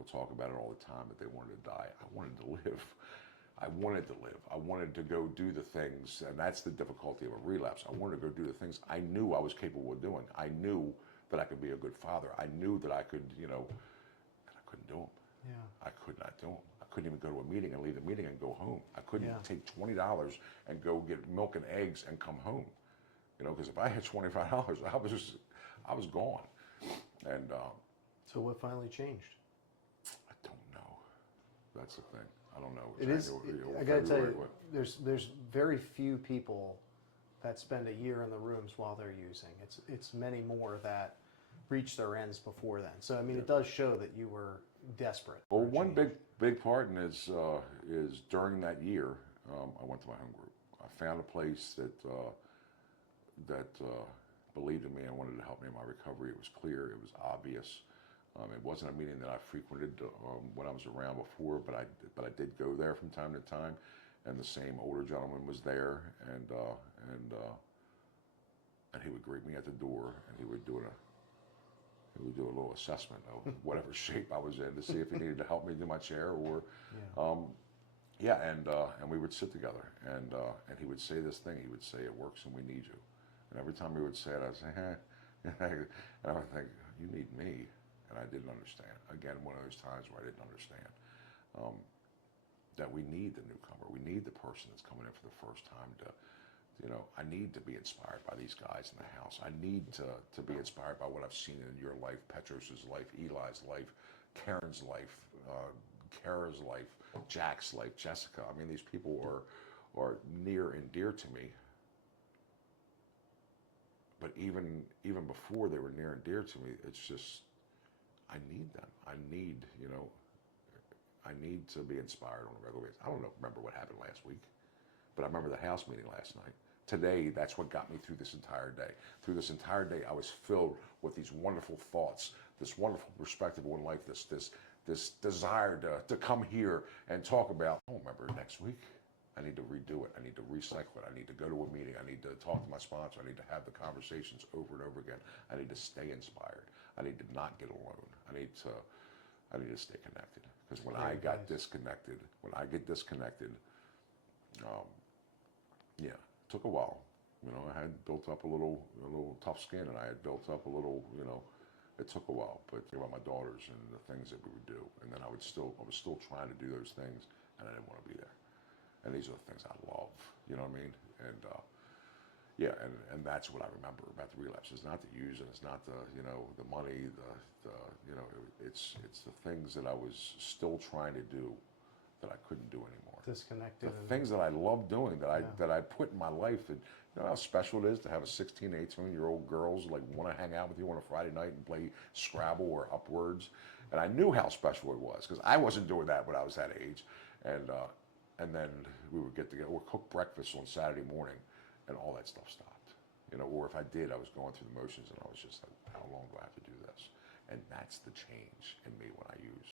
people talk about it all the time that they wanted to die. I wanted to live. I wanted to live. I wanted to go do the things, and that's the difficulty of a relapse. I wanted to go do the things I knew I was capable of doing. I knew that I could be a good father. I knew that I could, and I couldn't do them. Yeah. I could not do them. I couldn't even go to a meeting and leave the meeting and go home. I couldn't Yeah. take $20 and go get milk and eggs and come home. Because if I had $25, I was gone. And So what finally changed? I don't know. That's the thing. I don't know. It is. I got to tell you, there's very few people that spend a year in the rooms while they're using. It's many more that reach their ends before then. So I mean, it does show that you were desperate. Well, one big part in is during that year, I went to my home group. I found a place that believed in me and wanted to help me in my recovery. It was clear. It was obvious. It wasn't a meeting that I frequented when I was around before, but I did go there from time to time, and the same older gentleman was there, and he would greet me at the door, and he would do a little assessment of whatever shape I was in to see if he needed to help me do my chair or, and we would sit together, and he would say this thing. He would say, "It works, and we need you." And every time he would say it, I'd say, and I would think, "You need me." And I didn't understand. Again, one of those times where I didn't understand that we need the newcomer. We need the person that's coming in for the first time to, I need to be inspired by these guys in the house. I need to be inspired by what I've seen in your life, Petros's life, Eli's life, Karen's life, Kara's life, Jack's life, Jessica. I mean, these people are near and dear to me. But even before they were near and dear to me, it's just, I need them. I need to be inspired on a regular basis. I don't remember what happened last week, but I remember the house meeting last night. Today, that's what got me through this entire day. Through this entire day, I was filled with these wonderful thoughts, this wonderful perspective on life, this desire to come here and talk about. I don't remember next week. I need to redo it. I need to recycle it. I need to go to a meeting. I need to talk to my sponsor. I need to have the conversations over and over again. I need to stay inspired. I need to not get alone. I need to stay connected. Because when I get disconnected, it took a while. I had built up a little tough skin, and I had built up a little, it took a while. But think about my daughters and the things that we would do, and then I was still trying to do those things, and I didn't want to be there. And these are the things I love, you know what I mean? And and that's what I remember about the relapse. It's not the use, and it's not the money, it's the things that I was still trying to do that I couldn't do anymore. Disconnected. The things that I love doing that I put in my life, and you know how special it is to have a 16, 18-year-old girls like want to hang out with you on a Friday night and play Scrabble or Upwards. And I knew how special it was because I wasn't doing that when I was that age. And then we would get together or cook breakfast on Saturday morning, and all that stuff stopped. Or if I did, I was going through the motions, and I was just like, how long do I have to do this? And that's the change in me when I use.